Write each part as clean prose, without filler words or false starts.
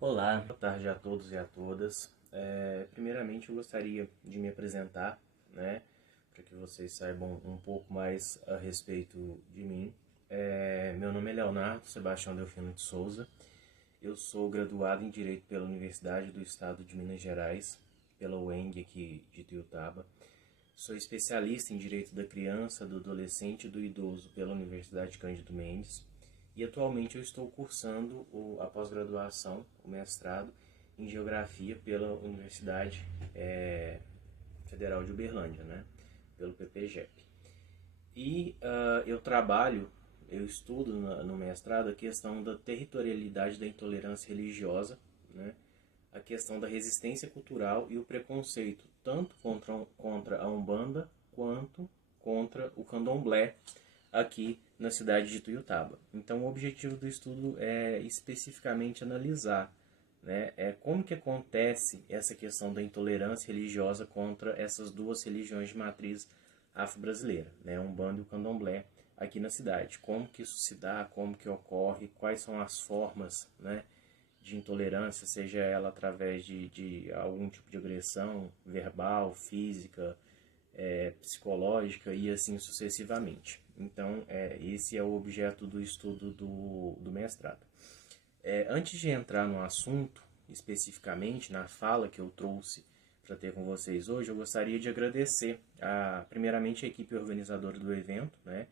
Olá, boa tarde a todos e a todas. Primeiramente, eu gostaria de me apresentar, né, para que vocês saibam um pouco mais a respeito de mim. Meu nome é Leonardo Sebastião Delfino de Souza. Eu sou graduado em Direito pela Universidade do Estado de Minas Gerais, pela UENG aqui de Ituiutaba. Sou especialista em Direito da Criança, do Adolescente e do Idoso pela Universidade Cândido Mendes. E atualmente eu estou cursando a pós-graduação, o mestrado em Geografia pela Universidade Federal de Uberlândia, né? Pelo PPGEP. E eu estudo no mestrado a questão da territorialidade da intolerância religiosa, né? A questão da resistência cultural e o preconceito, tanto contra a Umbanda quanto contra o Candomblé aqui na cidade de Ituiutaba. Então, o objetivo do estudo é especificamente analisar, né, como que acontece essa questão da intolerância religiosa contra essas duas religiões de matriz afro-brasileira, né, Umbanda e o Candomblé, aqui na cidade. Como que isso se dá, como que ocorre, quais são as formas, né, de intolerância, seja ela através de algum tipo de agressão verbal, física, psicológica e assim sucessivamente. Então, esse é o objeto do estudo do mestrado. Antes de entrar no assunto, especificamente, na fala que eu trouxe para ter com vocês hoje, eu gostaria de agradecer, primeiramente, a equipe organizadora do evento, né,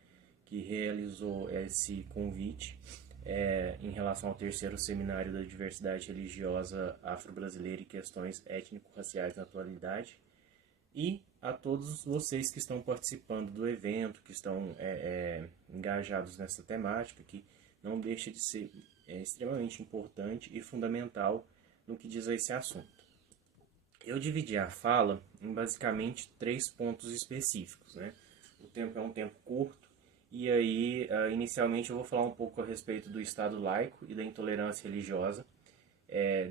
que realizou esse convite em relação ao terceiro seminário da diversidade religiosa afro-brasileira e questões étnico-raciais na atualidade, e a todos vocês que estão participando do evento, que estão engajados nessa temática, que não deixa de ser extremamente importante e fundamental no que diz a esse assunto. Eu dividi a fala em basicamente 3 pontos específicos, né? O tempo é um tempo curto, e aí, inicialmente, eu vou falar um pouco a respeito do Estado laico e da intolerância religiosa.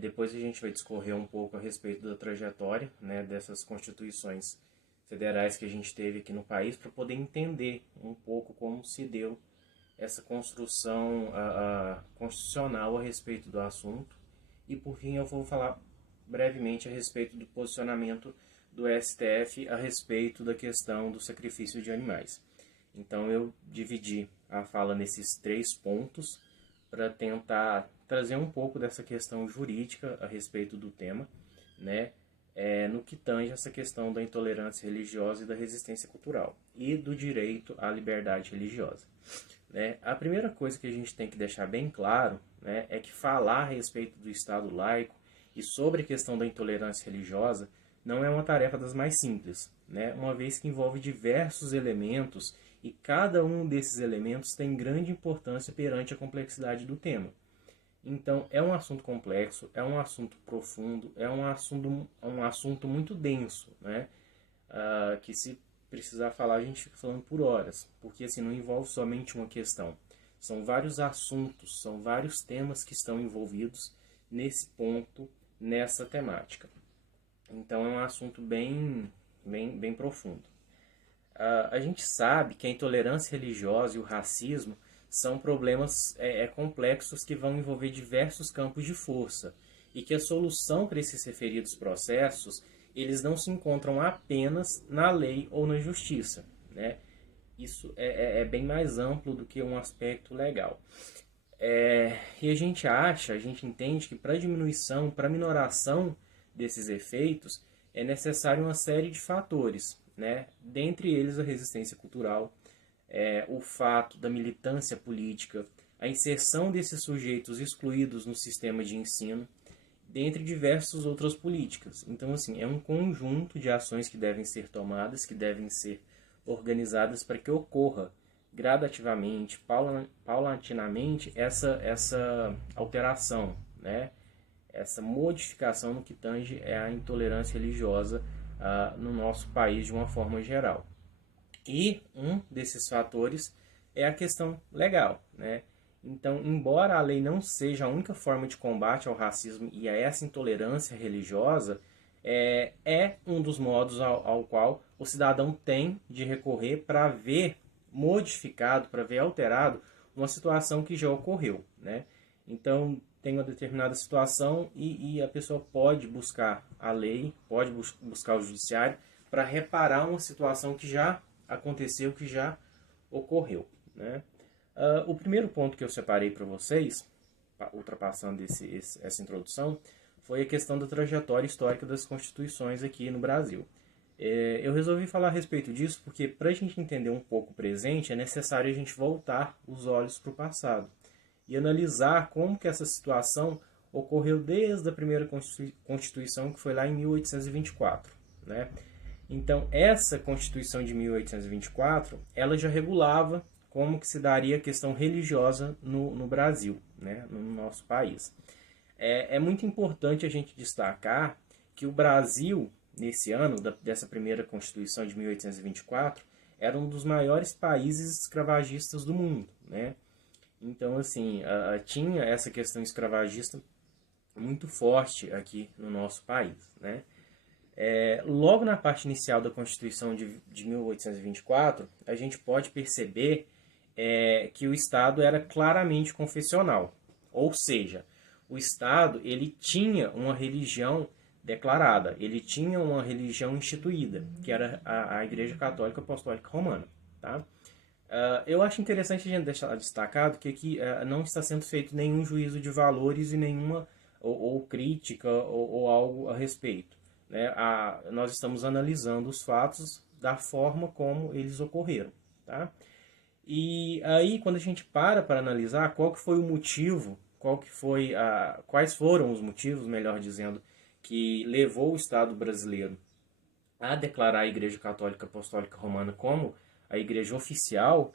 Depois a gente vai discorrer um pouco a respeito da trajetória, né, dessas constituições federais que a gente teve aqui no país, para poder entender um pouco como se deu essa construção constitucional a respeito do assunto. E por fim eu vou falar brevemente a respeito do posicionamento do STF a respeito da questão do sacrifício de animais. Então eu dividi a fala nesses 3 pontos para tentar trazer um pouco dessa questão jurídica a respeito do tema, né? No que tange essa questão da intolerância religiosa e da resistência cultural e do direito à liberdade religiosa. Né? A primeira coisa que a gente tem que deixar bem claro, né, é que falar a respeito do Estado laico e sobre a questão da intolerância religiosa não é uma tarefa das mais simples, né, uma vez que envolve diversos elementos e cada um desses elementos tem grande importância perante a complexidade do tema. Então, é um assunto complexo, é um assunto profundo, é um assunto muito denso, né? Que se precisar falar, a gente fica falando por horas, porque assim, não envolve somente uma questão. São vários assuntos, são vários temas que estão envolvidos nesse ponto, nessa temática. Então, é um assunto bem profundo. A gente sabe que a intolerância religiosa e o racismo são problemas complexos que vão envolver diversos campos de força e que a solução para esses referidos processos eles não se encontram apenas na lei ou na justiça, né? Isso é bem mais amplo do que um aspecto legal. E a gente entende que para diminuição, para minoração desses efeitos, é necessário uma série de fatores, né? Dentre eles a resistência cultural, o fato da militância política, a inserção desses sujeitos excluídos no sistema de ensino, dentre diversas outras políticas. Então, assim, é um conjunto de ações que devem ser tomadas, que devem ser organizadas para que ocorra gradativamente, paulatinamente, essa alteração, né? Essa modificação no que tange a intolerância religiosa no nosso país de uma forma geral. E um desses fatores é a questão legal, né? Então, embora a lei não seja a única forma de combate ao racismo e a essa intolerância religiosa, é um dos modos ao qual o cidadão tem de recorrer para ver modificado, para ver alterado uma situação que já ocorreu, né? Então, tem uma determinada situação e a pessoa pode buscar a lei, pode buscar o judiciário para reparar uma situação que já aconteceu, que já ocorreu, né? O primeiro ponto que eu separei para vocês, ultrapassando essa introdução, foi a questão da trajetória histórica das constituições aqui no Brasil. Eu resolvi falar a respeito disso porque, para a gente entender um pouco o presente, é necessário a gente voltar os olhos para o passado e analisar como que essa situação ocorreu desde a primeira Constituição, que foi lá em 1824, né? Então, essa Constituição de 1824, ela já regulava como que se daria a questão religiosa no Brasil, né? No nosso país. É muito importante a gente destacar que o Brasil, nesse ano, dessa primeira Constituição de 1824, era um dos maiores países escravagistas do mundo, né? Então, assim, tinha essa questão escravagista muito forte aqui no nosso país, né? Logo na parte inicial da Constituição de 1824, a gente pode perceber que o Estado era claramente confessional, ou seja, o Estado ele tinha uma religião declarada, ele tinha uma religião instituída, que era a Igreja Católica Apostólica Romana, tá? Eu acho interessante a gente deixar destacado que aqui não está sendo feito nenhum juízo de valores e nenhuma ou crítica ou algo a respeito, né? Nós estamos analisando os fatos da forma como eles ocorreram, tá? E aí, quando a gente para analisar qual que foi o motivo, quais foram os motivos, melhor dizendo, que levou o Estado brasileiro a declarar a Igreja Católica Apostólica Romana como a igreja oficial,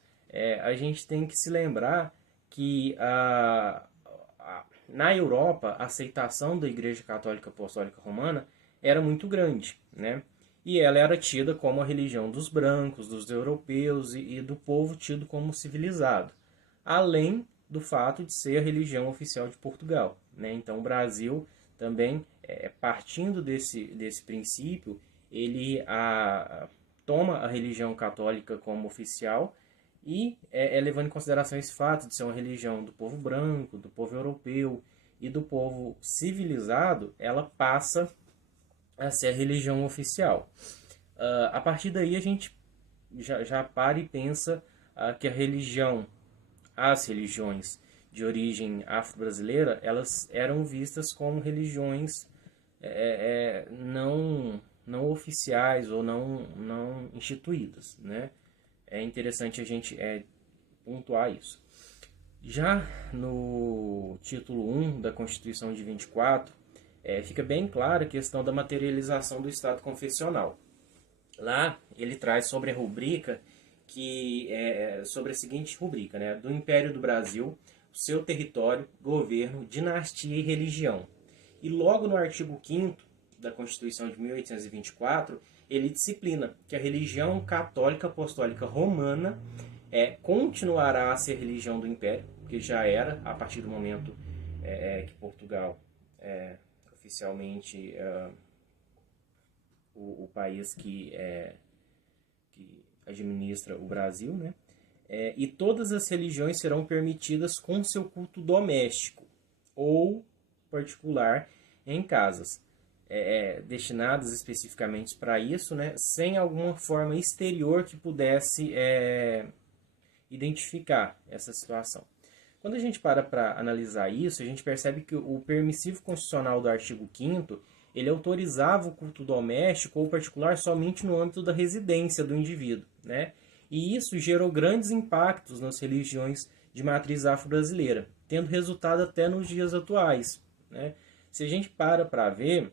a gente tem que se lembrar que na Europa a aceitação da Igreja Católica Apostólica Romana era muito grande, né? E ela era tida como a religião dos brancos, dos europeus e do povo tido como civilizado, além do fato de ser a religião oficial de Portugal, né? Então o Brasil também, partindo desse princípio, ele toma a religião católica como oficial e, levando em consideração esse fato de ser uma religião do povo branco, do povo europeu e do povo civilizado, ela passa a ser a religião oficial. A partir daí a gente já para e pensa que as religiões de origem afro-brasileira, elas eram vistas como religiões não oficiais ou não instituídas, né? É interessante a gente pontuar isso. Já no título 1 da Constituição de 24, fica bem clara a questão da materialização do Estado confessional. Lá ele traz sobre a rubrica sobre a seguinte rubrica, né? Do Império do Brasil, seu território, governo, dinastia e religião. E logo no artigo 5º da Constituição de 1824, ele disciplina que a religião católica apostólica romana continuará a ser religião do Império, que já era a partir do momento que Portugal oficialmente o país que administra o Brasil, né? E todas as religiões serão permitidas com seu culto doméstico ou particular em casas, destinadas especificamente para isso, né? Sem alguma forma exterior que pudesse identificar essa situação. Quando a gente para analisar isso, a gente percebe que o permissivo constitucional do artigo 5º, ele autorizava o culto doméstico ou particular somente no âmbito da residência do indivíduo, né? E isso gerou grandes impactos nas religiões de matriz afro-brasileira, tendo resultado até nos dias atuais, né? Se a gente para ver,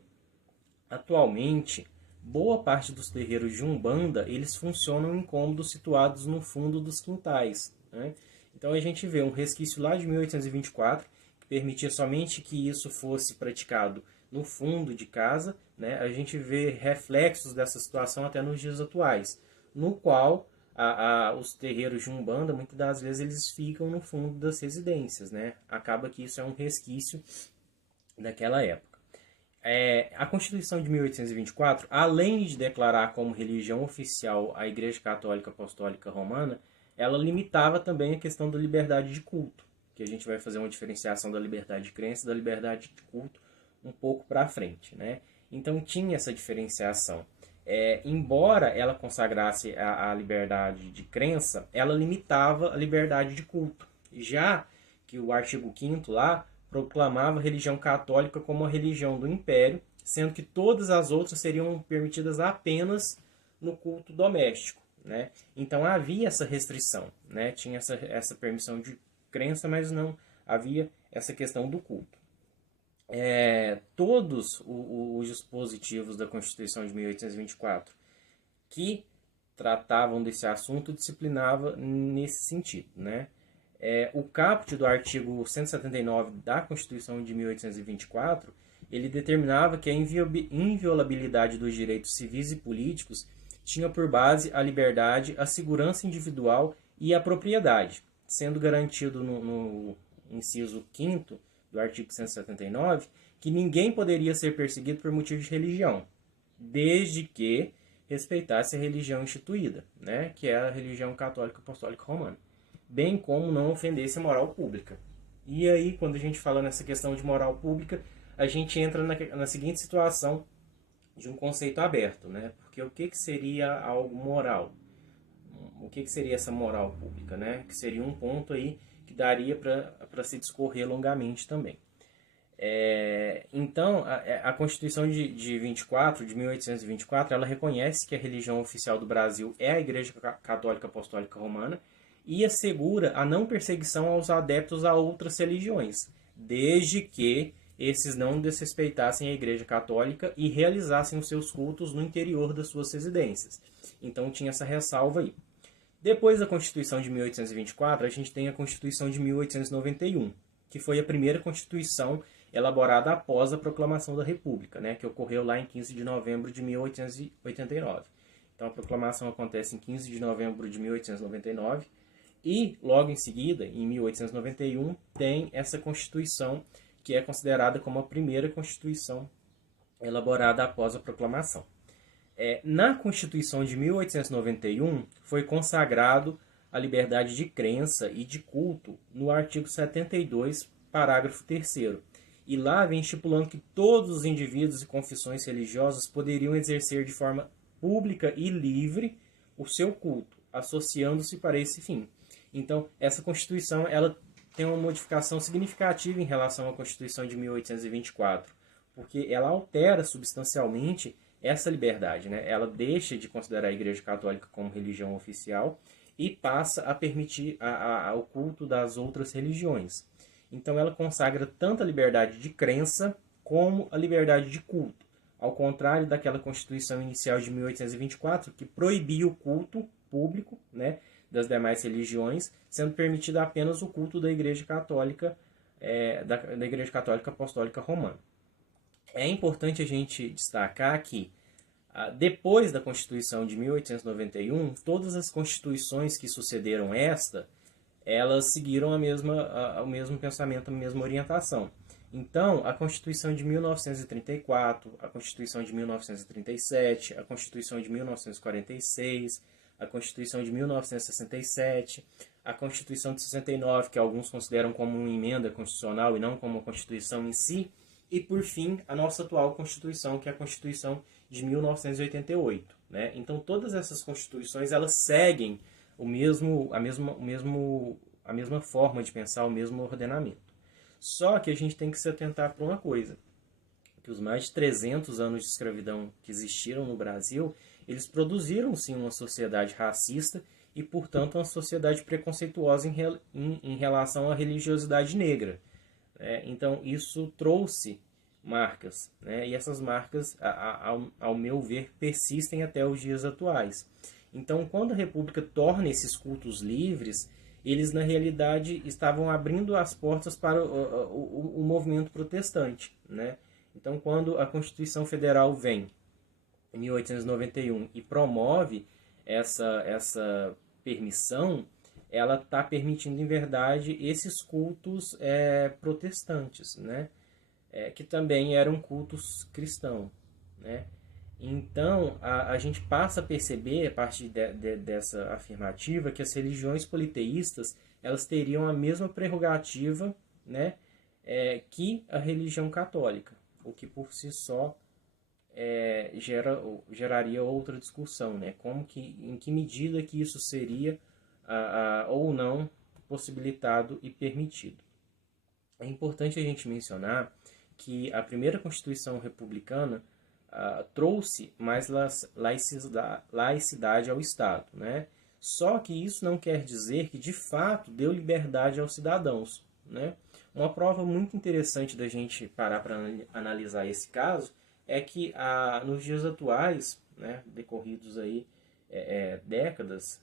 atualmente, boa parte dos terreiros de Umbanda, eles funcionam em cômodos situados no fundo dos quintais, né? Então a gente vê um resquício lá de 1824, que permitia somente que isso fosse praticado no fundo de casa, né? A gente vê reflexos dessa situação até nos dias atuais, no qual os terreiros de Umbanda, muitas das vezes, eles ficam no fundo das residências, né? Acaba que isso é um resquício daquela época. A Constituição de 1824, além de declarar como religião oficial a Igreja Católica Apostólica Romana, ela limitava também a questão da liberdade de culto, que a gente vai fazer uma diferenciação da liberdade de crença e da liberdade de culto um pouco para frente, né? Então tinha essa diferenciação. Embora ela consagrasse a liberdade de crença, ela limitava a liberdade de culto. Já que o artigo 5º lá proclamava a religião católica como a religião do império, sendo que todas as outras seriam permitidas apenas no culto doméstico, né? Então havia essa restrição, né? Tinha essa permissão de crença, mas não havia essa questão do culto. Todos os dispositivos da Constituição de 1824 que tratavam desse assunto disciplinava nesse sentido, né? O caput do artigo 179 da Constituição de 1824, ele determinava que a inviolabilidade dos direitos civis e políticos tinha por base a liberdade, a segurança individual e a propriedade, sendo garantido no inciso 5º do artigo 179, que ninguém poderia ser perseguido por motivo de religião, desde que respeitasse a religião instituída, né, que é a religião católica apostólica romana, bem como não ofendesse a moral pública. E aí, quando a gente fala nessa questão de moral pública, a gente entra na seguinte situação de um conceito aberto, né? Porque o que seria algo moral? O que seria essa moral pública, né? Que seria um ponto aí que daria para se discorrer longamente também. Então, a Constituição de 1824, ela reconhece que a religião oficial do Brasil é a Igreja Católica Apostólica Romana e assegura a não perseguição aos adeptos a outras religiões, desde que esses não desrespeitassem a Igreja Católica e realizassem os seus cultos no interior das suas residências. Então tinha essa ressalva aí. Depois da Constituição de 1824, a gente tem a Constituição de 1891, que foi a primeira Constituição elaborada após a proclamação da República, né, que ocorreu lá em 15 de novembro de 1889. Então a proclamação acontece em 15 de novembro de 1899 e logo em seguida, em 1891, tem essa Constituição que é considerada como a primeira Constituição elaborada após a proclamação. Na Constituição de 1891 foi consagrado a liberdade de crença e de culto no artigo 72, parágrafo 3º. E lá vem estipulando que todos os indivíduos e confissões religiosas poderiam exercer de forma pública e livre o seu culto, associando-se para esse fim. Então, essa Constituição ela tem uma modificação significativa em relação à Constituição de 1824, porque ela altera substancialmente essa liberdade, né? Ela deixa de considerar a Igreja Católica como religião oficial e passa a permitir o culto das outras religiões. Então ela consagra tanto a liberdade de crença como a liberdade de culto, ao contrário daquela Constituição inicial de 1824, que proibia o culto público, né, das demais religiões, sendo permitido apenas o culto da Igreja Católica, da Igreja Católica Apostólica Romana. É importante a gente destacar que, depois da Constituição de 1891, todas as constituições que sucederam esta, elas seguiram o mesmo pensamento, a mesma orientação. Então, a Constituição de 1934, a Constituição de 1937, a Constituição de 1946, a Constituição de 1967, a Constituição de 69, que alguns consideram como uma emenda constitucional e não como uma Constituição em si, e, por fim, a nossa atual Constituição, que é a Constituição de 1988. Né? Então, todas essas constituições elas seguem a mesma forma de pensar, o mesmo ordenamento. Só que a gente tem que se atentar para uma coisa, que os mais de 300 anos de escravidão que existiram no Brasil, eles produziram, sim, uma sociedade racista e, portanto, uma sociedade preconceituosa em relação à religiosidade negra. Então, isso trouxe marcas, né? E essas marcas, ao meu ver, persistem até os dias atuais. Então, quando a República torna esses cultos livres, eles, na realidade, estavam abrindo as portas para o movimento protestante, né? Então, quando a Constituição Federal vem, em 1891, e promove essa permissão, ela está permitindo, em verdade, esses cultos protestantes, né? Que também eram cultos cristãos, né? Então, a gente passa a perceber, a partir dessa afirmativa, que as religiões politeístas elas teriam a mesma prerrogativa, né, que a religião católica, o que por si só geraria outra discussão, né? Em que medida que isso seria ou não possibilitado e permitido. É importante a gente mencionar que a primeira Constituição republicana trouxe mais laicidade ao Estado, né? Só que isso não quer dizer que, de fato, deu liberdade aos cidadãos, né? Uma prova muito interessante da gente parar para analisar esse caso é que nos dias atuais, né, decorridos aí décadas,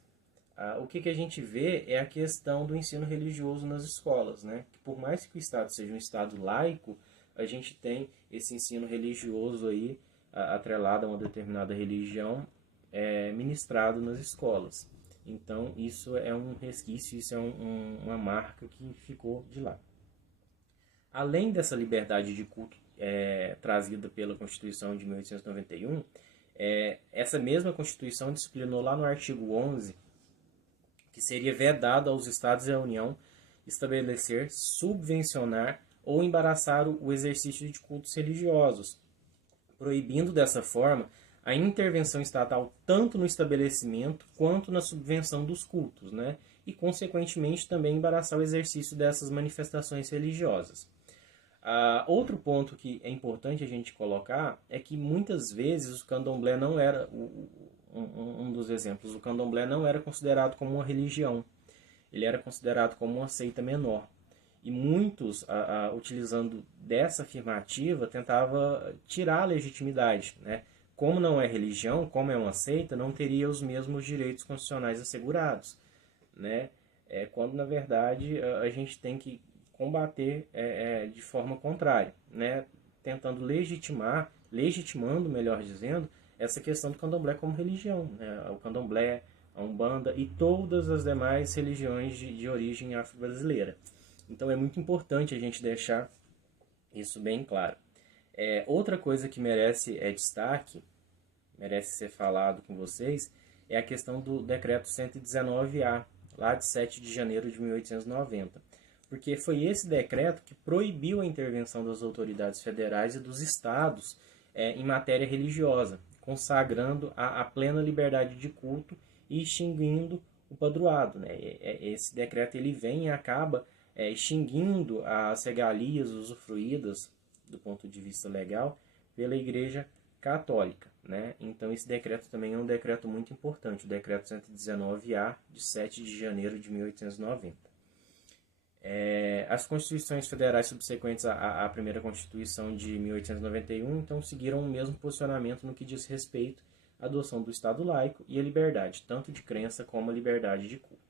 o que a gente vê é a questão do ensino religioso nas escolas, né? Que por mais que o Estado seja um Estado laico, a gente tem esse ensino religioso aí atrelado a uma determinada religião ministrado nas escolas. Então isso é um resquício, isso é uma marca que ficou de lá. Além dessa liberdade de culto trazida pela Constituição de 1891, essa mesma Constituição disciplinou lá no artigo 11 que seria vedado aos Estados e à União estabelecer, subvencionar ou embaraçar o exercício de cultos religiosos, proibindo dessa forma a intervenção estatal tanto no estabelecimento quanto na subvenção dos cultos, né? E, consequentemente, também embaraçar o exercício dessas manifestações religiosas. Outro ponto que é importante a gente colocar é que muitas vezes o candomblé não era, um dos exemplos, o candomblé não era considerado como uma religião, ele era considerado como uma seita menor. E muitos, utilizando dessa afirmativa, tentavam tirar a legitimidade, né? Como não é religião, como é uma seita, não teria os mesmos direitos constitucionais assegurados, né? Quando, na verdade, a gente tem que combater de forma contrária, né? Tentando legitimando, melhor dizendo, essa questão do candomblé como religião, né? O candomblé, a umbanda e todas as demais religiões de origem afro-brasileira. Então é muito importante a gente deixar isso bem claro. Outra coisa que merece destaque, merece ser falado com vocês, é a questão do decreto 119A, lá de 7 de janeiro de 1890. Porque foi esse decreto que proibiu a intervenção das autoridades federais e dos estados em matéria religiosa, consagrando a plena liberdade de culto e extinguindo o padroado, né? Esse decreto ele vem e acaba extinguindo as regalias usufruídas do ponto de vista legal pela Igreja Católica, né? Então esse decreto também é um decreto muito importante, o decreto 119A de 7 de janeiro de 1890. As constituições federais subsequentes à primeira Constituição de 1891 então seguiram o mesmo posicionamento no que diz respeito à adoção do Estado laico e a liberdade, tanto de crença como a liberdade de culto.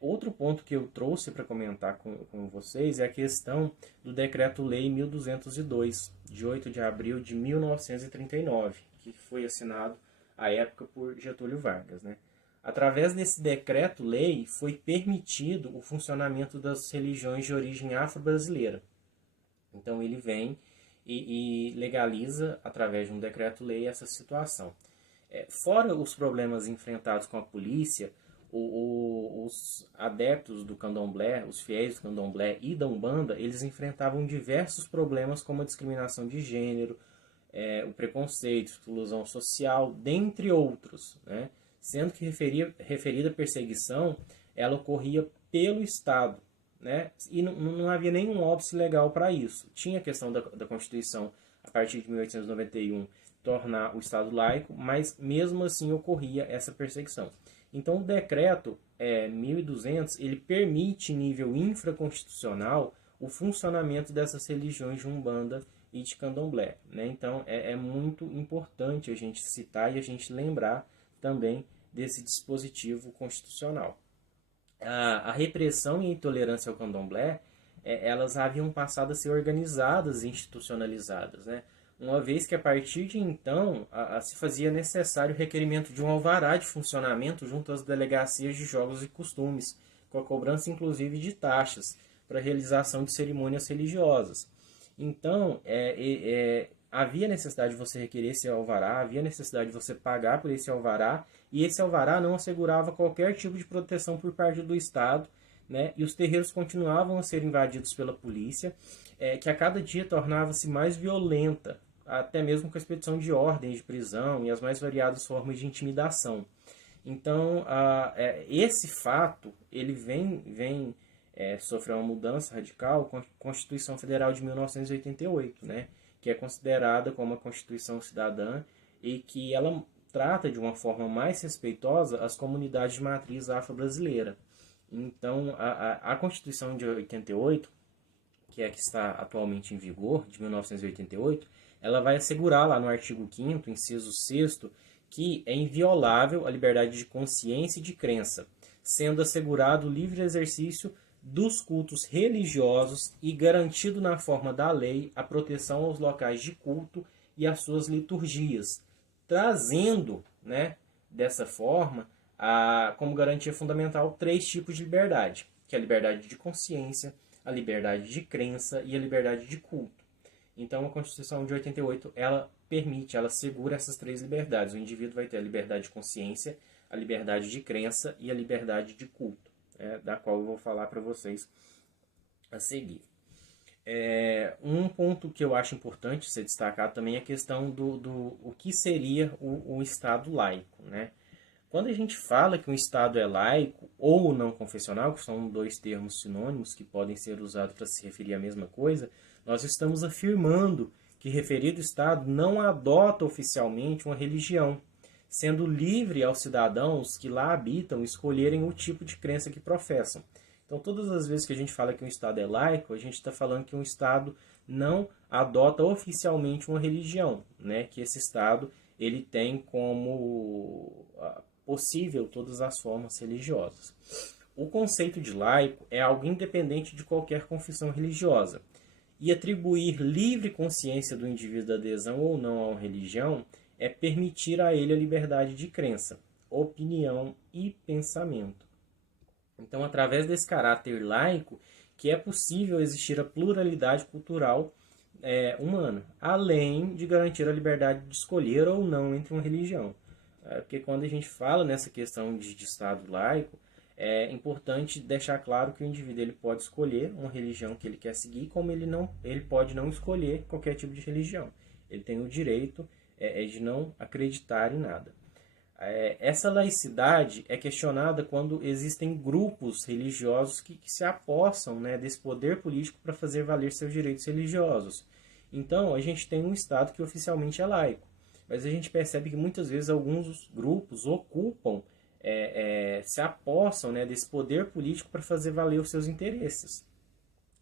Outro ponto que eu trouxe para comentar com vocês é a questão do Decreto-Lei 1202, de 8 de abril de 1939, que foi assinado à época por Getúlio Vargas, né? Através desse decreto-lei foi permitido o funcionamento das religiões de origem afro-brasileira. Então ele vem e legaliza, através de um decreto-lei, essa situação. Fora os problemas enfrentados com a polícia, os adeptos do candomblé, os fiéis do candomblé e da umbanda, eles enfrentavam diversos problemas como a discriminação de gênero, o preconceito, a exclusão social, dentre outros, né? Sendo que referida perseguição, ela ocorria pelo Estado, né? E não havia nenhum óbice legal para isso. Tinha a questão da Constituição, a partir de 1891, tornar o Estado laico, mas mesmo assim ocorria essa perseguição. Então o decreto 1200, ele permite, nível infraconstitucional, o funcionamento dessas religiões de umbanda e de candomblé, né? Então é muito importante a gente citar e a gente lembrar também desse dispositivo constitucional. A repressão e a intolerância ao candomblé, elas haviam passado a ser organizadas e institucionalizadas, né? Uma vez que a partir de então se fazia necessário o requerimento de um alvará de funcionamento junto às delegacias de jogos e costumes, com a cobrança inclusive de taxas para a realização de cerimônias religiosas. Então, havia necessidade de você requerer esse alvará, havia necessidade de você pagar por esse alvará, e esse alvará não assegurava qualquer tipo de proteção por parte do Estado, né? E os terreiros continuavam a ser invadidos pela polícia, que a cada dia tornava-se mais violenta, até mesmo com a expedição de ordens de prisão e as mais variadas formas de intimidação. Então, esse fato ele vem sofrer uma mudança radical com a Constituição Federal de 1988, né? Que é considerada como a Constituição Cidadã e que ela trata de uma forma mais respeitosa as comunidades de matriz afro-brasileira. Então, a Constituição de 88, que é a que está atualmente em vigor, de 1988, ela vai assegurar lá no artigo 5º, inciso 6º, que é inviolável a liberdade de consciência e de crença, sendo assegurado o livre exercício dos cultos religiosos e garantido na forma da lei a proteção aos locais de culto e às suas liturgias, trazendo, né, dessa forma, como garantia fundamental, 3 tipos de liberdade, que é a liberdade de consciência, a liberdade de crença e a liberdade de culto. Então, a Constituição de 88, ela permite, ela segura essas 3 liberdades. O indivíduo vai ter a liberdade de consciência, a liberdade de crença e a liberdade de culto, da qual eu vou falar para vocês a seguir. Um ponto que eu acho importante ser destacado também é a questão do o que seria o Estado laico, né? Quando a gente fala que um Estado é laico ou não confessional, que são 2 termos sinônimos que podem ser usados para se referir à mesma coisa, nós estamos afirmando que referido Estado não adota oficialmente uma religião, sendo livre aos cidadãos que lá habitam escolherem o tipo de crença que professam. Então, todas as vezes que a gente fala que um Estado é laico, a gente está falando que um Estado não adota oficialmente uma religião, né? Que esse Estado ele tem como possível todas as formas religiosas. O conceito de laico é algo independente de qualquer confissão religiosa, e atribuir livre consciência do indivíduo da adesão ou não a uma religião é permitir a ele a liberdade de crença, opinião e pensamento. Então, através desse caráter laico, que é possível existir a pluralidade cultural humana, além de garantir a liberdade de escolher ou não entre uma religião. Porque quando a gente fala nessa questão de Estado laico, é importante deixar claro que o indivíduo ele pode escolher uma religião que ele quer seguir, como ele pode não escolher qualquer tipo de religião. Ele tem o direito de não acreditar em nada. Essa laicidade é questionada quando existem grupos religiosos que se apossam, né, desse poder político para fazer valer seus direitos religiosos. Então, a gente tem um Estado que oficialmente é laico, mas a gente percebe que muitas vezes alguns grupos ocupam, se apossam, né, desse poder político para fazer valer os seus interesses.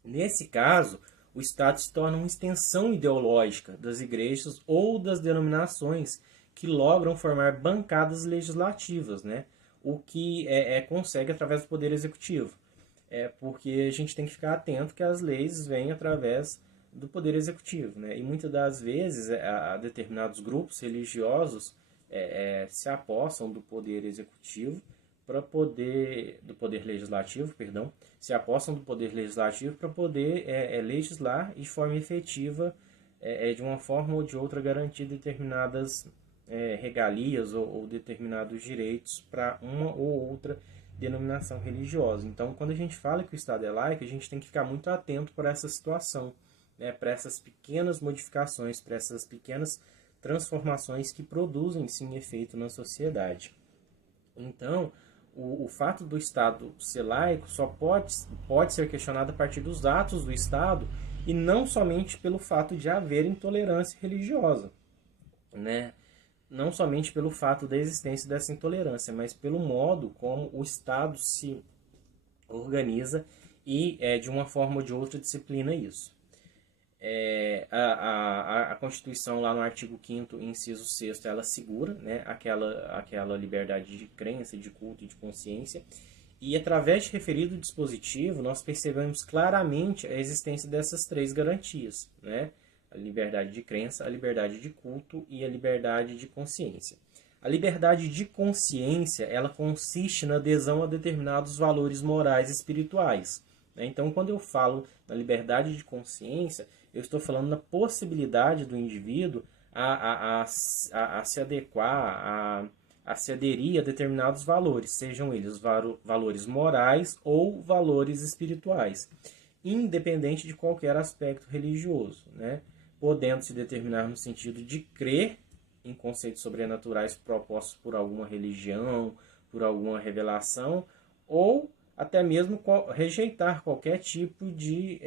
Nesse caso, o Estado se torna uma extensão ideológica das igrejas ou das denominações que logram formar bancadas legislativas, né? O que consegue através do Poder Executivo. Porque a gente tem que ficar atento que as leis vêm através do Poder Executivo, né? E muitas das vezes determinados grupos religiosos se apossam do Poder Executivo do Poder Legislativo, perdão, se apossam do Poder Legislativo para poder legislar de forma efetiva, de uma forma ou de outra, garantir determinadas regalias ou determinados direitos para uma ou outra denominação religiosa. Então, quando a gente fala que o Estado é laico, a gente tem que ficar muito atento para essa situação, né, para essas pequenas modificações, para essas pequenas transformações que produzem, sim, efeito na sociedade. Então, o fato do Estado ser laico só pode ser questionado a partir dos atos do Estado e não somente pelo fato de haver intolerância religiosa, né? Não somente pelo fato da existência dessa intolerância, mas pelo modo como o Estado se organiza e, de uma forma ou de outra, disciplina isso. A Constituição, lá no artigo 5º, inciso 6º, ela segura, né, aquela liberdade de crença, de culto e de consciência, e através de referido dispositivo, nós percebemos claramente a existência dessas 3 garantias, né? A liberdade de crença, a liberdade de culto e a liberdade de consciência. A liberdade de consciência, ela consiste na adesão a determinados valores morais e espirituais, né? Então, quando eu falo na liberdade de consciência, eu estou falando na possibilidade do indivíduo a se adequar, a se aderir a determinados valores, sejam eles valores morais ou valores espirituais, independente de qualquer aspecto religioso, né? Podendo se determinar no sentido de crer em conceitos sobrenaturais propostos por alguma religião, por alguma revelação, ou até mesmo rejeitar qualquer tipo de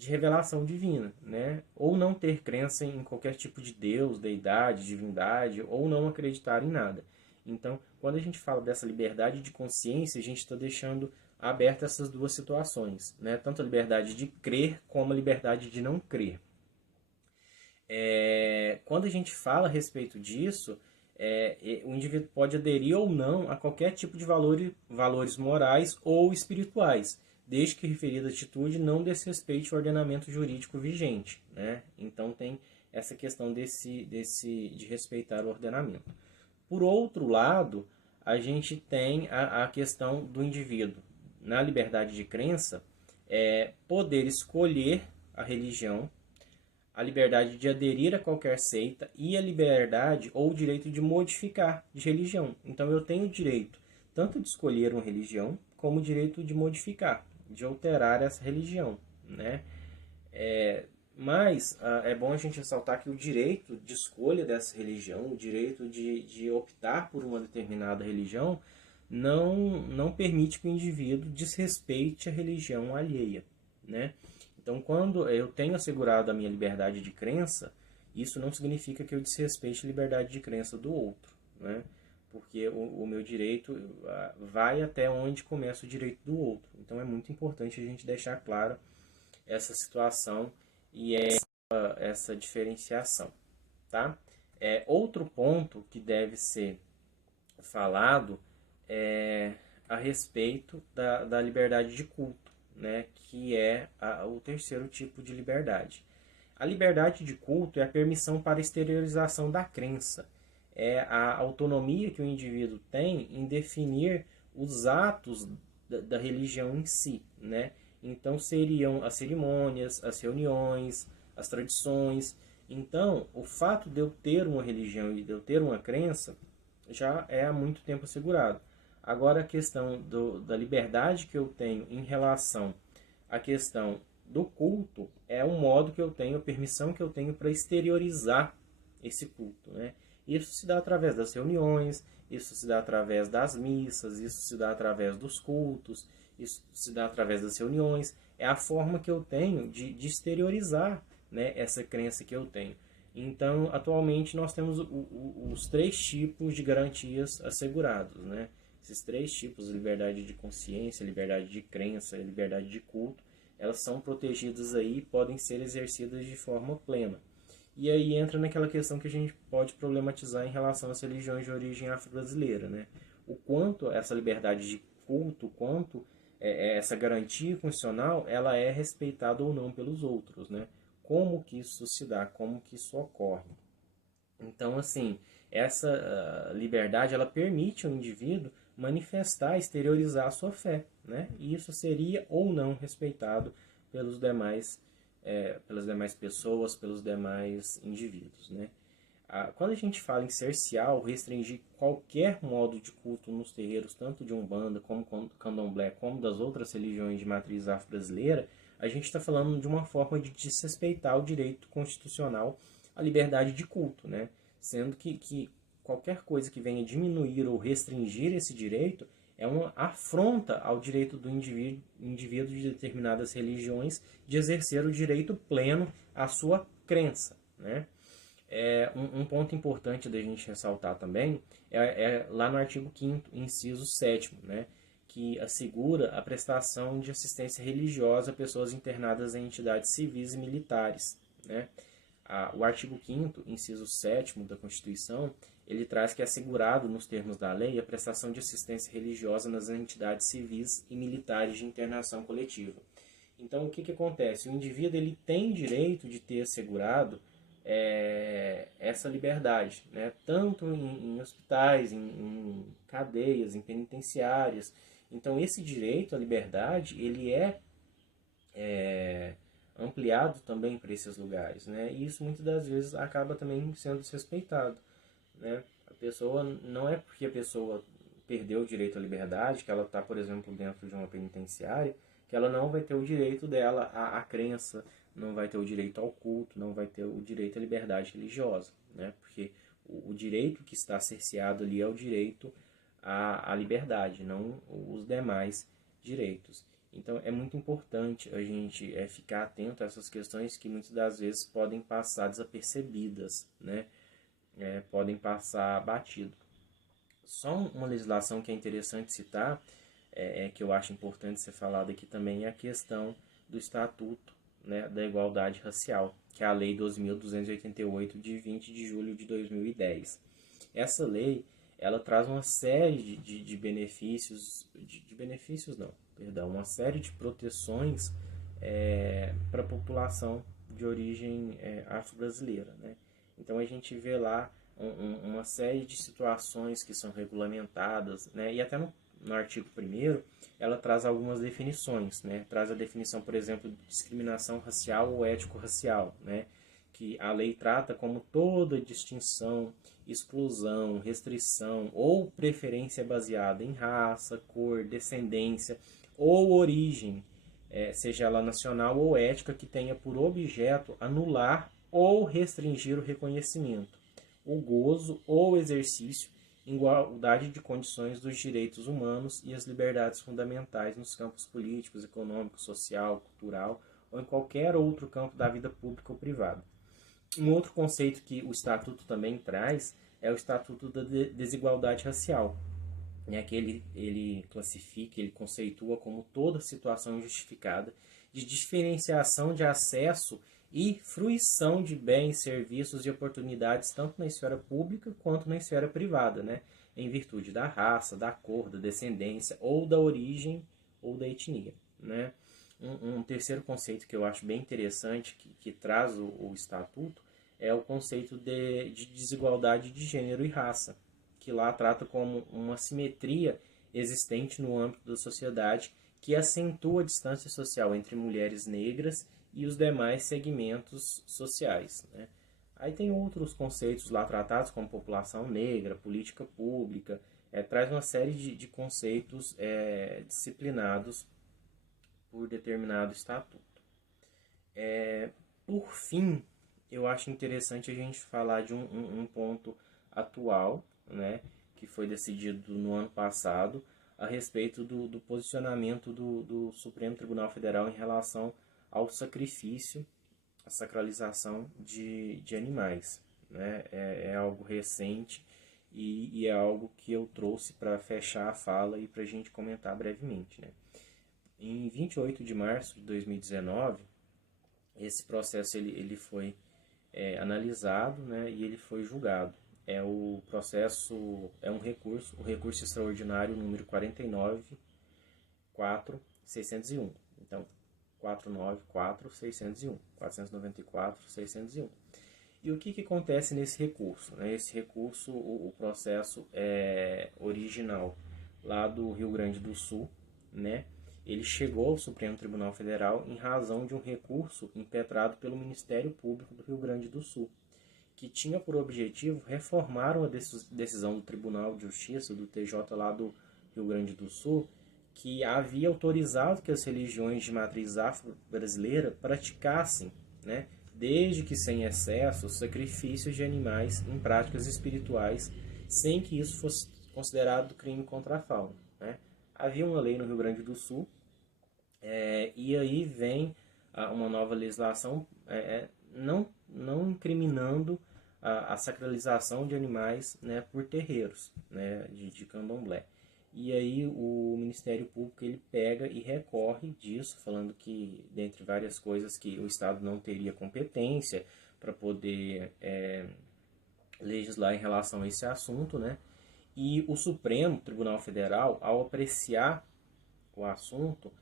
revelação divina, né? Ou não ter crença em qualquer tipo de Deus, deidade, divindade, ou não acreditar em nada. Então, quando a gente fala dessa liberdade de consciência, a gente está deixando aberta essas duas situações, né? Tanto a liberdade de crer como a liberdade de não crer. Quando a gente fala a respeito disso, o indivíduo pode aderir ou não a qualquer tipo de valores morais ou espirituais, desde que a referida atitude não desrespeite o ordenamento jurídico vigente, né? Então tem essa questão de respeitar o ordenamento. Por outro lado, a gente tem a questão do indivíduo, na liberdade de crença, poder escolher a religião, a liberdade de aderir a qualquer seita e a liberdade ou o direito de modificar de religião. Então eu tenho o direito tanto de escolher uma religião como o direito de modificar, de alterar essa religião, né? Mas é bom a gente ressaltar que o direito de escolha dessa religião, o direito de optar por uma determinada religião, não permite que o indivíduo desrespeite a religião alheia, né? Então, quando eu tenho assegurado a minha liberdade de crença, isso não significa que eu desrespeite a liberdade de crença do outro, né? Porque o meu direito vai até onde começa o direito do outro. Então, é muito importante a gente deixar claro essa situação e essa diferenciação, tá? Outro ponto que deve ser falado é a respeito da liberdade de culto, né? Que é o terceiro tipo de liberdade. A liberdade de culto é a permissão para exteriorização da crença. É a autonomia que o indivíduo tem em definir os atos da religião em si, né? Então seriam as cerimônias, as reuniões, as tradições. Então, o fato de eu ter uma religião e de eu ter uma crença já é há muito tempo assegurado. Agora, a questão da liberdade que eu tenho em relação à questão do culto é o modo que eu tenho, a permissão que eu tenho para exteriorizar esse culto, né? Isso se dá através das reuniões, isso se dá através das missas, isso se dá através dos cultos, isso se dá através das reuniões. É a forma que eu tenho de exteriorizar, né, essa crença que eu tenho. Então, atualmente, nós temos os três tipos de garantias assegurados, né? Esses três tipos, liberdade de consciência, liberdade de crença e liberdade de culto, elas são protegidas aí e podem ser exercidas de forma plena. E aí entra naquela questão que a gente pode problematizar em relação às religiões de origem afro-brasileira, né? O quanto essa liberdade de culto, o quanto essa garantia constitucional, ela é respeitada ou não pelos outros, né? Como que isso se dá, como que isso ocorre. Então, assim, essa liberdade, ela permite ao indivíduo manifestar, exteriorizar a sua fé, né? E isso seria ou não respeitado pelas demais pessoas, pelos demais indivíduos, né? Quando a gente fala em cercear ou restringir qualquer modo de culto nos terreiros, tanto de Umbanda, como Candomblé, como das outras religiões de matriz afro-brasileira, a gente está falando de uma forma de desrespeitar o direito constitucional à liberdade de culto, né? Sendo que qualquer coisa que venha diminuir ou restringir esse direito é uma afronta ao direito do indivíduo de determinadas religiões de exercer o direito pleno à sua crença, né? Um ponto importante da gente ressaltar também lá no artigo 5º, inciso 7º, né, que assegura a prestação de assistência religiosa a pessoas internadas em entidades civis e militares, né? O artigo 5º, inciso 7º da Constituição, ele traz que é assegurado, nos termos da lei, a prestação de assistência religiosa nas entidades civis e militares de internação coletiva. Então, o que acontece? O indivíduo ele tem direito de ter assegurado essa liberdade, né? Tanto em hospitais, em cadeias, em penitenciárias. Então, esse direito à liberdade, ele é ampliado também para esses lugares, né? E isso muitas das vezes acaba também sendo desrespeitado, né? A pessoa, não é porque a pessoa perdeu o direito à liberdade, que ela está, por exemplo, dentro de uma penitenciária, que ela não vai ter o direito dela à crença, não vai ter o direito ao culto, não vai ter o direito à liberdade religiosa, né? Porque o direito que está cerceado ali é o direito à liberdade, não os demais direitos. Então é muito importante a gente ficar atento a essas questões que muitas das vezes podem passar desapercebidas, né? Podem passar batido. Só uma legislação que é interessante citar, que eu acho importante ser falado aqui também, é a questão do Estatuto, né, da Igualdade Racial, que é a Lei 12.288, de 20 de julho de 2010. Essa lei, ela traz uma série de benefícios, de benefícios não, perdão, uma série de proteções para a população de origem afro-brasileira, né? Então a gente vê lá uma série de situações que são regulamentadas, né? E até no artigo 1º, ela traz algumas definições, né? Traz a definição, por exemplo, de discriminação racial ou étnico-racial, né? Que a lei trata como toda distinção, exclusão, restrição ou preferência baseada em raça, cor, descendência ou origem, seja ela nacional ou étnica, que tenha por objeto anular ou restringir o reconhecimento, o gozo ou exercício em igualdade de condições dos direitos humanos e as liberdades fundamentais nos campos políticos, econômico, social, cultural ou em qualquer outro campo da vida pública ou privada. Um outro conceito que o Estatuto também traz é o Estatuto da Desigualdade Racial, né, que ele classifica, ele conceitua como toda situação injustificada de diferenciação de acesso e fruição de bens, serviços e oportunidades tanto na esfera pública quanto na esfera privada, né, em virtude da raça, da cor, da descendência ou da origem ou da etnia, né. Um terceiro conceito que eu acho bem interessante, que traz o Estatuto, é o conceito de desigualdade de gênero e raça, que lá trata como uma simetria existente no âmbito da sociedade que acentua a distância social entre mulheres negras e os demais segmentos sociais, né? Aí tem outros conceitos lá tratados, como população negra, política pública, traz uma série de conceitos disciplinados por determinado estatuto. Por fim, eu acho interessante a gente falar de um ponto atual, né, que foi decidido no ano passado, a respeito do posicionamento do Supremo Tribunal Federal em relação ao sacrifício, a sacralização de animais, né? É algo recente e é algo que eu trouxe para fechar a fala e para a gente comentar brevemente, né? Em 28 de março de 2019, esse processo ele foi analisado, né, e ele foi julgado. O processo é um recurso, o recurso extraordinário número 494.601. Então, 494.601, 494.601. E o que acontece nesse recurso? Esse recurso, o processo original lá do Rio Grande do Sul, né? Ele chegou ao Supremo Tribunal Federal em razão de um recurso impetrado pelo Ministério Público do Rio Grande do Sul, que tinha por objetivo reformar uma decisão do Tribunal de Justiça, do TJ lá do Rio Grande do Sul, que havia autorizado que as religiões de matriz afro-brasileira praticassem, né, desde que sem excesso, sacrifícios de animais em práticas espirituais, sem que isso fosse considerado crime contra a fauna, né? Havia uma lei no Rio Grande do Sul, e aí vem uma nova legislação não incriminando a sacralização de animais, né, por terreiros, né, de candomblé. E aí o Ministério Público ele pega e recorre disso, falando que, dentre várias coisas, que o Estado não teria competência para poder legislar em relação a esse assunto, né? E o Supremo Tribunal Federal, ao apreciar o assunto,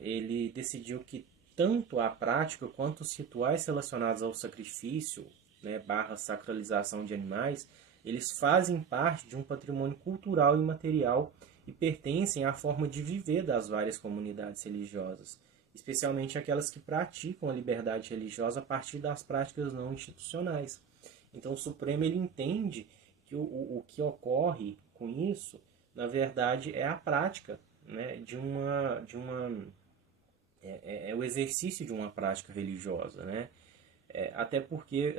ele decidiu que tanto a prática quanto os rituais relacionados ao sacrifício, né, barra sacralização de animais, eles fazem parte de um patrimônio cultural e material e pertencem à forma de viver das várias comunidades religiosas, especialmente aquelas que praticam a liberdade religiosa a partir das práticas não institucionais. Então o Supremo ele entende que o que ocorre com isso, na verdade, é a prática, né, é o exercício de uma prática religiosa, né? Até porque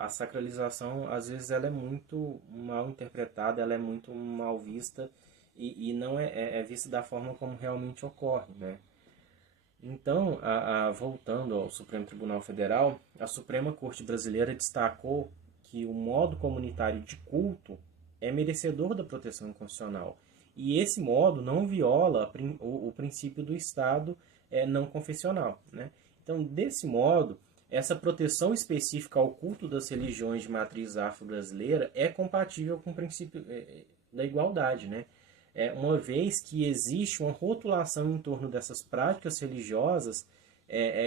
a sacralização, às vezes, ela é muito mal interpretada, ela é muito mal vista e não é vista da forma como realmente ocorre, né? Então, voltando ao Supremo Tribunal Federal, a Suprema Corte Brasileira destacou que o modo comunitário de culto é merecedor da proteção constitucional. E esse modo não viola o princípio do Estado não confessional, né? Então, desse modo, essa proteção específica ao culto das religiões de matriz afro-brasileira é compatível com o princípio da igualdade, né? Uma vez que existe uma rotulação em torno dessas práticas religiosas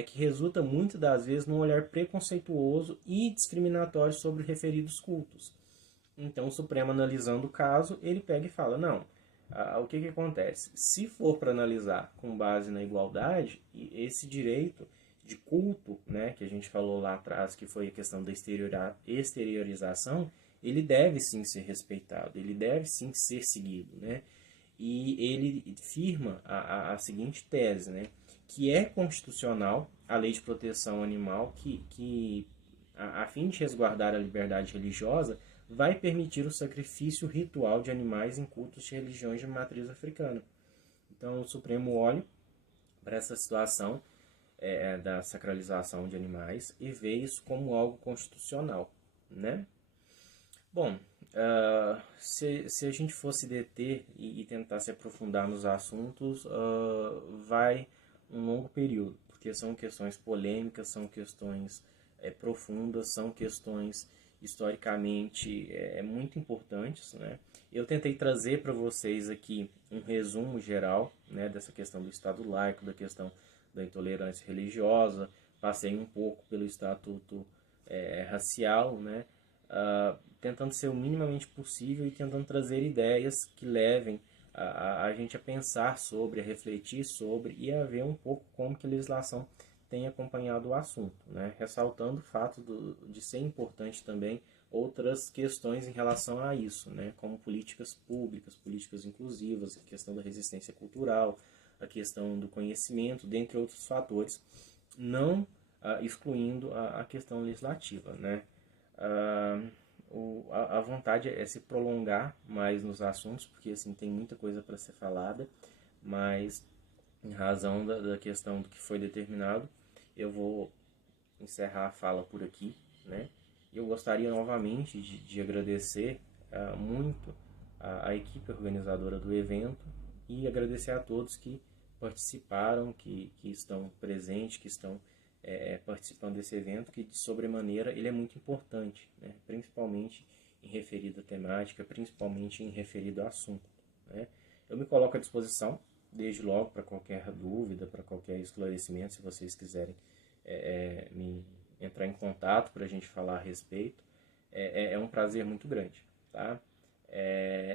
que resulta muitas das vezes num olhar preconceituoso e discriminatório sobre referidos cultos. Então, o Supremo, analisando o caso, ele pega e fala, não, o que acontece? Se for para analisar com base na igualdade, esse direito de culto, né, que a gente falou lá atrás, que foi a questão da exteriorização, ele deve sim ser respeitado, ele deve sim ser seguido, né? E ele firma a seguinte tese, né? Que é constitucional a lei de proteção animal que a fim de resguardar a liberdade religiosa, vai permitir o sacrifício ritual de animais em cultos de religiões de matriz africana. Então, o Supremo olha para essa situação da sacralização de animais e vê isso como algo constitucional, né? Bom, se a gente fosse deter e tentar se aprofundar nos assuntos, vai um longo período, porque são questões polêmicas, são questões profundas, são questões historicamente muito importantes, né? Eu tentei trazer para vocês aqui um resumo geral, né, dessa questão do Estado laico, da questão da intolerância religiosa, passei um pouco pelo estatuto racial, né? Tentando ser o minimamente possível e tentando trazer ideias que levem a gente a pensar sobre, a refletir sobre e a ver um pouco como que a legislação tem acompanhado o assunto, né? Ressaltando o fato de ser importante também outras questões em relação a isso, né? Como políticas públicas, políticas inclusivas, a questão da resistência cultural, a questão do conhecimento, dentre outros fatores, não excluindo a questão legislativa, né? A vontade é se prolongar mais nos assuntos, porque assim tem muita coisa para ser falada, mas em razão da questão do que foi determinado, eu vou encerrar a fala por aqui, né? Eu gostaria novamente de agradecer muito a equipe organizadora do evento e agradecer a todos que participaram, que estão presentes, que estão participando desse evento, que de sobremaneira ele é muito importante, né? Principalmente em referido à temática, principalmente em referido ao assunto, né? Eu me coloco à disposição, desde logo, para qualquer dúvida, para qualquer esclarecimento, se vocês quiserem me entrar em contato para a gente falar a respeito, é um prazer muito grande, tá?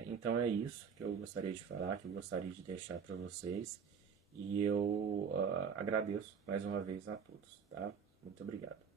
Então é isso que eu gostaria de falar, que eu gostaria de deixar para vocês. E eu agradeço mais uma vez a todos, tá? Muito obrigado.